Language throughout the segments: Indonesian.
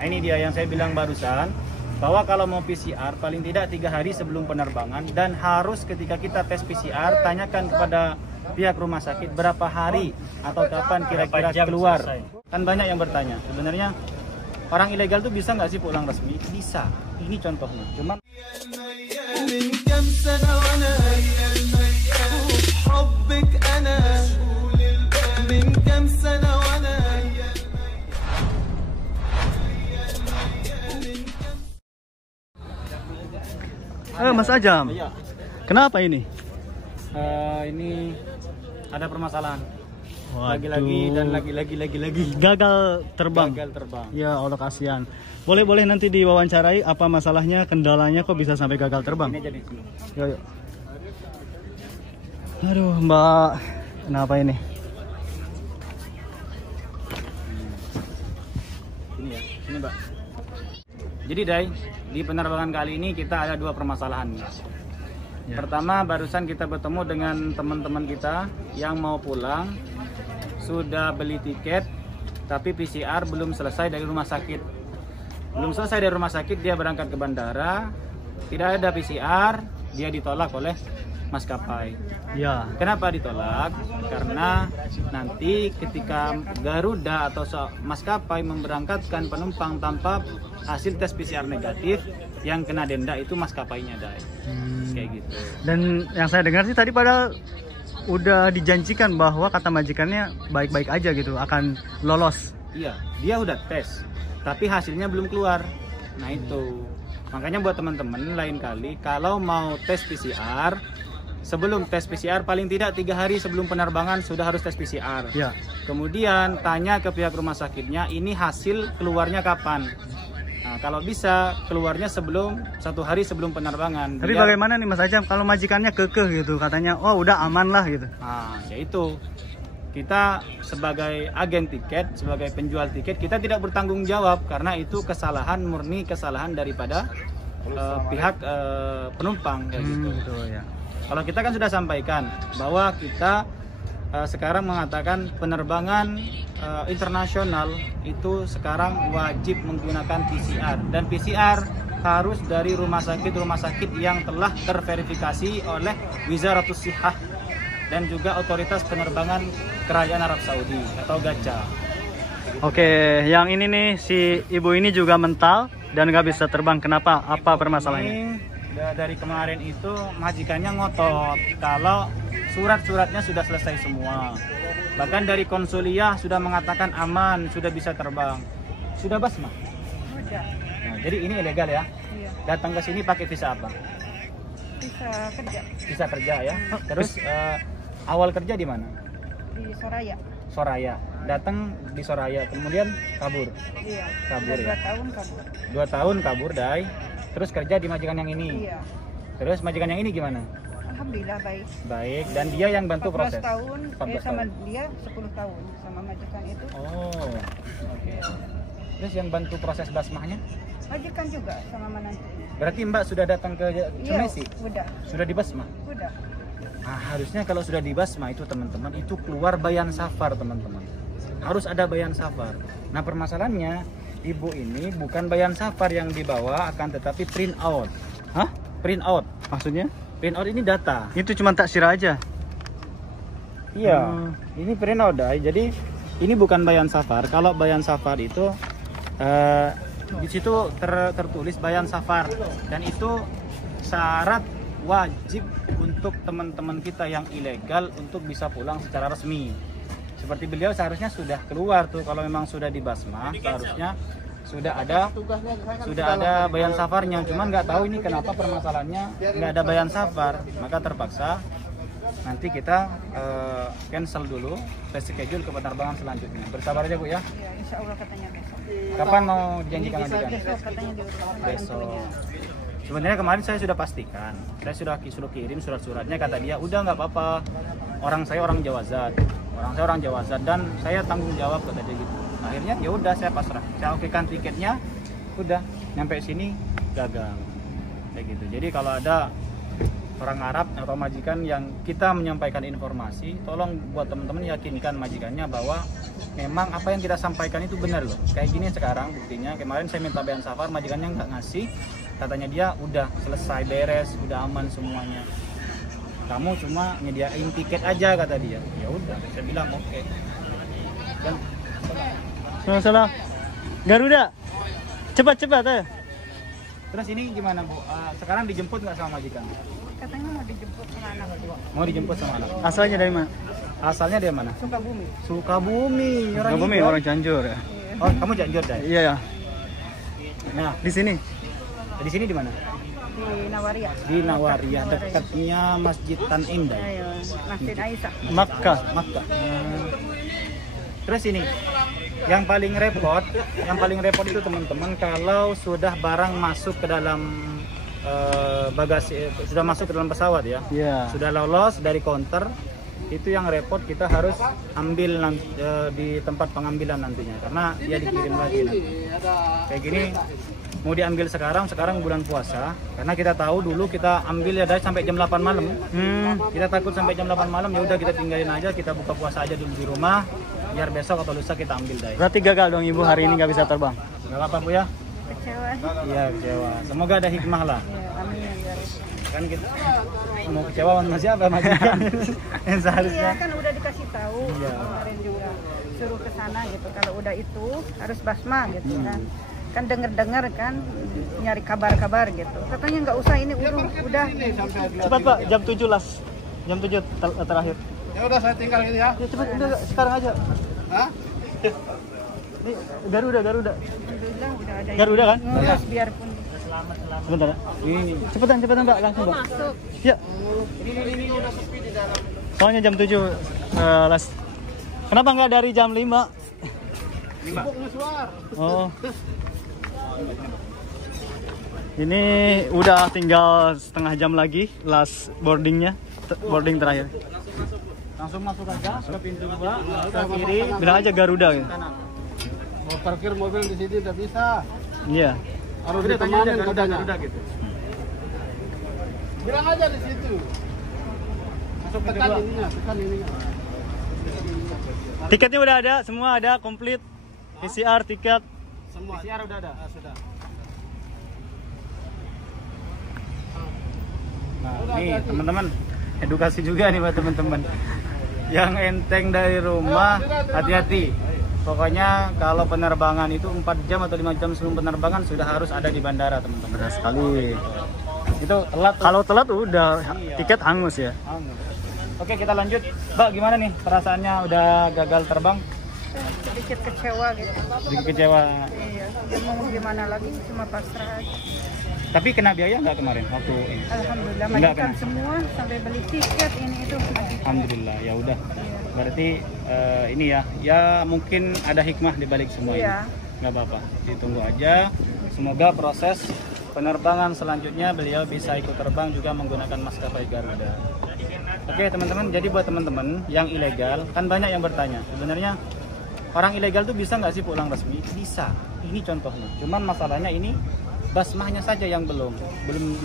Nah ini dia yang saya bilang barusan, bahwa kalau mau PCR paling tidak 3 hari sebelum penerbangan, dan harus ketika kita tes PCR tanyakan kepada pihak rumah sakit berapa hari atau kapan kira-kira keluar. Kan banyak yang bertanya, sebenarnya orang ilegal tuh bisa nggak sih pulang resmi? Bisa, ini contohnya. Cuman Mas Ajam, iya. kenapa ini? Ini ada permasalahan. Waduh. Lagi-lagi dan lagi-lagi Gagal terbang. gagal terbang. Ya Allah, kasihan. Boleh nanti diwawancarai apa masalahnya, kendalanya kok bisa sampai gagal terbang. Ini jadi sini. Yuk. Aduh Mbak, kenapa ini? Ini ya, sini Mbak. Jadi Dai, di penerbangan kali ini kita ada 2 permasalahan. Ya. Pertama, barusan kita bertemu dengan teman-teman kita yang mau pulang, sudah beli tiket, tapi PCR belum selesai dari rumah sakit. Belum selesai dari rumah sakit, dia berangkat ke bandara, tidak ada PCR, dia ditolak oleh maskapai. Ya. Kenapa ditolak? Karena nanti ketika Garuda atau maskapai memberangkatkan penumpang tanpa hasil tes PCR negatif, yang kena denda itu maskapainya, Dai. Kayak gitu. Dan yang saya dengar sih tadi padahal udah dijanjikan bahwa kata majikannya baik-baik aja gitu, akan lolos. Iya, dia udah tes, tapi hasilnya belum keluar. Nah itu, makanya buat teman-teman lain kali kalau mau tes PCR, sebelum tes PCR paling tidak 3 hari sebelum penerbangan sudah harus tes PCR. Ya. Kemudian tanya ke pihak rumah sakitnya, ini hasil keluarnya kapan. Nah, kalau bisa keluarnya sebelum 1 hari sebelum penerbangan. Tapi bagaimana nih Mas Ajam kalau majikannya kekeh gitu, katanya oh udah aman lah gitu. Nah, yaitu kita sebagai agen tiket, sebagai penjual tiket, kita tidak bertanggung jawab karena itu kesalahan murni, kesalahan daripada pihak penumpang kayak gitu. Ya. Kalau kita kan sudah sampaikan bahwa kita sekarang mengatakan penerbangan internasional itu sekarang wajib menggunakan PCR, dan PCR harus dari rumah sakit yang telah terverifikasi oleh Wizaratus Shihah dan juga otoritas penerbangan Kerajaan Arab Saudi atau GACA. Oke, yang ini nih si ibu ini juga mental dan nggak bisa terbang. Kenapa? Apa permasalahannya? Ini dari kemarin itu majikannya ngotot kalau surat-suratnya sudah selesai semua. Bahkan dari konsuliah sudah mengatakan aman, sudah bisa terbang. Sudah basma? Udah. Nah, jadi ini ilegal ya? Iya. Datang ke sini pakai visa apa? Bisa kerja Visa kerja ya. Terus awal kerja di mana? di Soraya. Soraya. Datang di Soraya, kemudian kabur. Iya. Kabur Udah ya? 2 tahun kabur. 2 tahun kabur, Dai. Terus kerja di majikan yang ini. Iya. Terus majikan yang ini gimana? Alhamdulillah baik. Baik. Dan dia yang bantu 14 proses. tahun, 14 sama tahun. dia 10 tahun sama majikan itu. Oh, oke. Terus yang bantu proses basmahnya? Majikan juga sama menantu. Berarti Mbak sudah datang ke Iya. Cemesi? Udah. Sudah dibasmah? Udah. Nah, harusnya kalau sudah dibasmah itu teman-teman, itu keluar bayan safar teman-teman. Harus ada bayan safar. Nah permasalahannya, ibu ini bukan bayan safar yang dibawa, akan tetapi print out. Hah? Print out. Maksudnya? Print out ini data. Itu cuma taksir aja. Iya, ini print out, Dai. Jadi ini bukan bayan safar. Kalau bayan safar itu di situ tertulis bayan safar, dan itu syarat wajib untuk teman-teman kita yang ilegal untuk bisa pulang secara resmi. Seperti beliau seharusnya sudah keluar tuh, kalau memang sudah dibasmah seharusnya sudah ada bayan safarnya. Cuman nggak tahu ini kenapa permasalahannya nggak ada bayan safar, maka terpaksa nanti kita cancel dulu schedule ke penerbangan selanjutnya. Bersabar aja Bu ya. Iya, insya Allah katanya besok. Kapan mau dijanjikan majikan? Besok katanya di Besok. Sebenarnya kemarin saya sudah pastikan, saya sudah kirim surat-suratnya, kata dia udah nggak apa-apa, orang saya orang Jawa Zat, dan saya tanggung jawab, kata dia gitu. Akhirnya ya udah saya pasrah, saya okekan tiketnya, udah nyampe sini gagal kayak gitu. Jadi kalau ada orang Arab atau majikan yang kita menyampaikan informasi, tolong buat teman-teman yakinkan majikannya bahwa memang apa yang kita sampaikan itu benar loh. Kayak gini sekarang buktinya, kemarin saya minta bayan safar, majikannya nggak ngasih, katanya dia udah selesai beres, udah aman semuanya. Kamu cuma nyediain tiket aja kata dia. Ya udah, saya bilang oke. Dan Salam. Garuda. Cepat ya. terus ini gimana Bu? Sekarang dijemput nggak sama majikan? Katanya mau dijemput sama anak dua. Mau dijemput sama anak? Asalnya dari mana? Asalnya dari mana? Sukabumi. Sukabumi. Orang Sukabumi, Indo. orang Cianjur ya. Oh, kamu Cianjur deh? Iya ya. Nah, Di sini. di sini di mana? Di Nawaria. Di Nawaria, dekatnya Masjid Tan Indah. Ayo, Masjid Aisyah. Makkah. Makkah. Terus ini, yang paling repot itu teman-teman kalau sudah barang masuk ke dalam bagasi, sudah masuk ke dalam pesawat ya, Iya. sudah lolos dari counter, itu yang repot kita harus ambil di tempat pengambilan nantinya, karena dia dikirim lagi nanti. Kayak gini, mau diambil sekarang bulan puasa, karena kita tahu dulu kita ambil ya dari sampai jam 8 malam. Kita takut sampai jam 8 malam, ya udah kita tinggalin aja, kita buka puasa aja dulu di rumah, biar besok atau lusa kita ambil dai. Berarti gagal dong ibu hari ini nggak bisa terbang. Gak apa-apa Bu ya? Kecewa. Iya kecewa. Semoga ada hikmah lah. Ya, amin ya Rabbi. Kan kita mau kecewa sama siapa majikan? Yang seharusnya. Iya kan udah dikasih tahu Iya. kemarin juga suruh ke sana gitu. Kalau udah itu harus basma gitu kan. Kan dengar kan nyari kabar-kabar gitu. Katanya nggak usah ini udah. Cepat Pak, jam 7 las. Jam 7 terakhir. Ya udah saya tinggal ini ya. Ya cepat udah sekarang aja. Hah? Ini Garuda. Alhamdulillah udah ada. Garuda kan? Ngurus biarpun. Sebentar. Ini Cepetan Mbak, langsung Mbak. Masuk. Ya. Ini udah sepi di dalam. Soalnya jam 7 las. Kenapa nggak dari jam 5? Sibuk ngesuar. Oh. Ini udah tinggal setengah jam lagi last boardingnya, boarding terakhir. langsung masuk aja ke pintu 2, ke kiri, Bilang aja Garuda gitu. kanan. Mau parkir mobil di sini udah bisa. Iya. Harus Udah tanya aja ditemanin Garuda katanya. gitu. Bilang aja di situ. Masuk pintu Tekan 2. ininya, tekan ininya. Tiketnya udah ada, semua ada komplit. PCR tiket. Semua. PCR udah ada. Sudah. Nah, nih teman-teman, edukasi juga nih buat teman-teman. Yang enteng dari rumah, hati-hati. Pokoknya kalau penerbangan itu 4 jam atau 5 jam sebelum penerbangan sudah harus ada di bandara, teman-teman. Benar sekali. Itu telat tuh. Kalau telat udah Iya. tiket hangus ya. Oke, kita lanjut. Mbak, gimana nih perasaannya udah gagal terbang? Sedikit kecewa gitu. Sedikit kecewa. Iya, ya mau gimana lagi cuma pasrah aja. Tapi kena biaya nggak kemarin waktu ini? Alhamdulillah Enggak majikan kena. semua sampai beli tiket ini itu. Alhamdulillah, ya udah. Iya. Berarti ini ya mungkin ada hikmah di balik semua ini. Iya. Nggak apa-apa, ditunggu aja. Semoga proses penerbangan selanjutnya beliau bisa ikut terbang juga menggunakan maskapai Garuda. Oke teman-teman, jadi buat teman-teman yang ilegal, kan banyak yang bertanya, sebenarnya orang ilegal tuh bisa nggak sih pulang resmi? Bisa. Ini contohnya. Cuman masalahnya ini basmahnya saja yang belum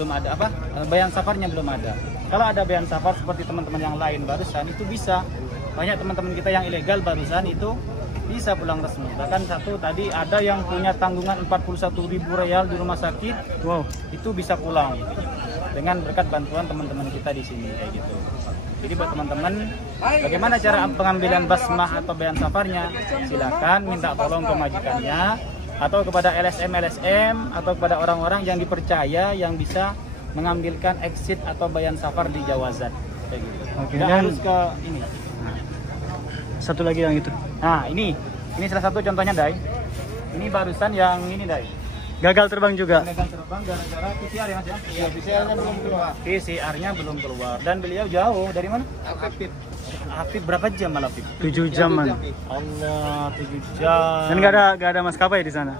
ada apa? Bayan safarnya belum ada. Kalau ada bayan safar seperti teman-teman yang lain barusan itu bisa. Banyak teman-teman kita yang ilegal barusan itu bisa pulang resmi. Bahkan satu tadi ada yang punya tanggungan 41.000 real di rumah sakit. Wow. Itu bisa pulang dengan berkat bantuan teman-teman kita di sini kayak gitu. Jadi buat teman-teman, bagaimana cara pengambilan basmah atau bayan safarnya? Silakan minta tolong ke majikannya atau kepada LSM atau kepada orang-orang yang dipercaya yang bisa mengambilkan exit atau bayan safar di Jawazat kayak gitu. Oke, Nggak dan- harus ke ini. Satu lagi yang itu. Nah, ini salah satu contohnya, Dai. Ini barusan yang ini, Dai. Gagal terbang juga. Gagal terbang gara-gara PCR ya Mas ya? Iya, PCR-nya belum keluar. PCR-nya belum keluar dan beliau jauh dari mana? Aktif. Afif berapa jam malah Afif? 7 jam man. Allah, 7 jam. Dan nggak ada maskapai di sana.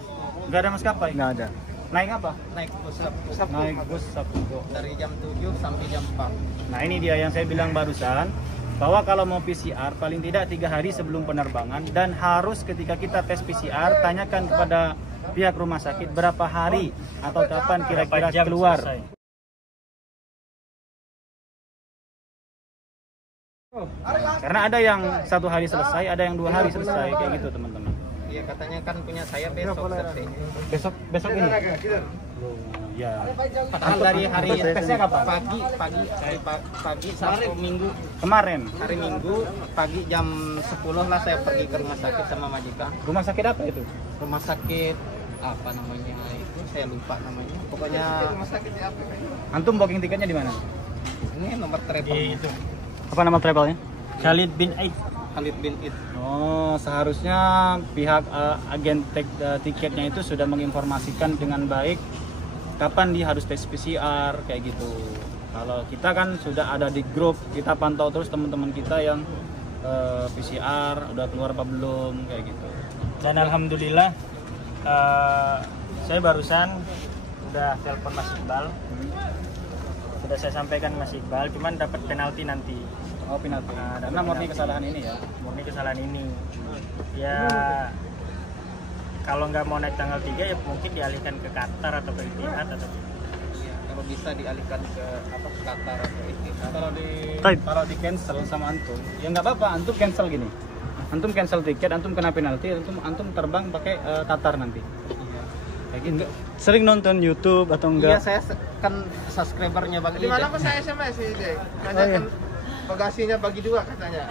Nggak ada maskapai? Nggak ada. Naik apa? Naik pusat. Naik bus Sabtu. Dari jam 7 sampai jam 4. Nah ini dia yang saya bilang barusan, bahwa kalau mau PCR paling tidak 3 hari sebelum penerbangan, dan harus ketika kita tes PCR tanyakan kepada pihak rumah sakit berapa hari atau kapan kira-kira keluar. Karena ada yang 1 hari selesai, ada yang 2 hari selesai, kayak gitu teman-teman. Iya katanya kan punya saya besok selesainya. Besok ini. Ya. Padahal dari hari tesnya kapan? pagi Sabtu Minggu. Kemarin. Hari Minggu pagi jam 10 lah saya pergi ke rumah sakit sama majikan. Rumah sakit apa itu? Rumah sakit apa namanya itu saya lupa namanya. Pokoknya Antum booking tiketnya di mana? ini nomor travel Itu. Apa nama travelnya? Khalid bin Aid. Khalid bin Id. Oh, seharusnya pihak agen tiketnya itu sudah menginformasikan dengan baik kapan dia harus tes PCR kayak gitu. Kalau kita kan sudah ada di grup, kita pantau terus teman-teman kita yang PCR udah keluar apa belum kayak gitu. Dan alhamdulillah saya barusan udah telepon Mas Iqbal. Sudah saya sampaikan Mas Iqbal, cuman dapat penalti nanti. Oh, penalti. Nah, Karena murni kesalahan ini ya. Murni kesalahan ini. Ya kalau nggak mau naik tanggal 3 ya mungkin dialihkan ke Qatar atau ke Etihad atau Kalau bisa dialihkan ke apa Qatar atau Etihad. Kalau di cancel sama antum, ya nggak apa-apa. Antum cancel gini. Antum cancel tiket, antum kena penalti, antum terbang pakai Qatar nanti. Kayak gitu. Sering nonton YouTube atau Iya enggak? saya kan subscribernya Bang Di mana Ide. pun saya SMS sih, Katanya bagasinya bagi 2 katanya.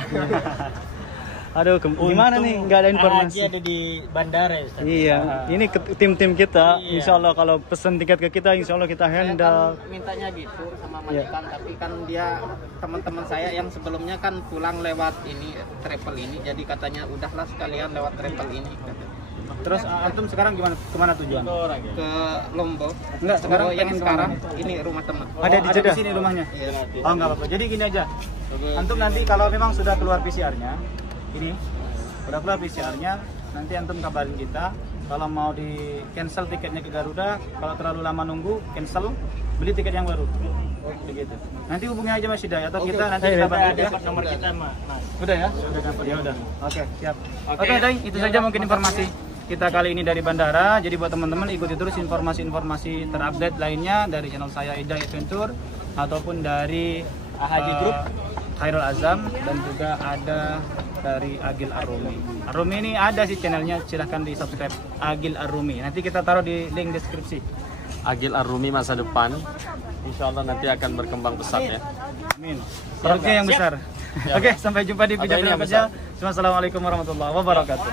Aduh, gimana nih? Nggak ada informasi. ada di bandara ya, Ustaz? Iya, ini ke tim-tim kita. Iya. Insya Allah kalau pesen tiket ke kita, Insya Allah kita Saya handle. kan mintanya gitu sama majikan, tapi kan dia teman-teman saya yang sebelumnya kan pulang lewat ini travel ini, jadi katanya udahlah sekalian lewat travel ini. Terus antum sekarang gimana? Kemana tujuan? Ke Lombok. Enggak, sekarang yang pengen sekarang kemana? ini rumah teman. Ada di Jeddah? sini rumahnya. Iya. Oh, nggak apa-apa. Jadi gini aja. Antum nanti kalau memang sudah keluar PCR-nya, ini udah keluar PCR-nya, nanti antum kabarin kita. Kalau mau di cancel tiketnya ke Garuda, kalau terlalu lama nunggu, cancel, beli tiket yang baru. Begitu. Nanti hubungi aja Mas Hidayat atau kita nanti kita bantu ya. Dapat nomor kita Mas. Udah ya? Sudah dapat. Ya udah. Oke, siap. Oke, Dai, itu saja mungkin informasi kita kali ini dari bandara. Jadi buat teman-teman ikuti terus informasi-informasi terupdate lainnya dari channel saya Ida Adventure ataupun dari Haji Group Khairul Azam dan juga ada dari Agil Arumi. Arumi ini ada sih channelnya, silahkan di subscribe Agil Arumi. Nanti kita taruh di link deskripsi. Agil Arumi masa depan, insya Allah nanti akan berkembang pesat ya. Amin. Perutnya yang besar. Oke, sampai jumpa di video Atau ini yang berikutnya. Wassalamualaikum warahmatullahi wabarakatuh.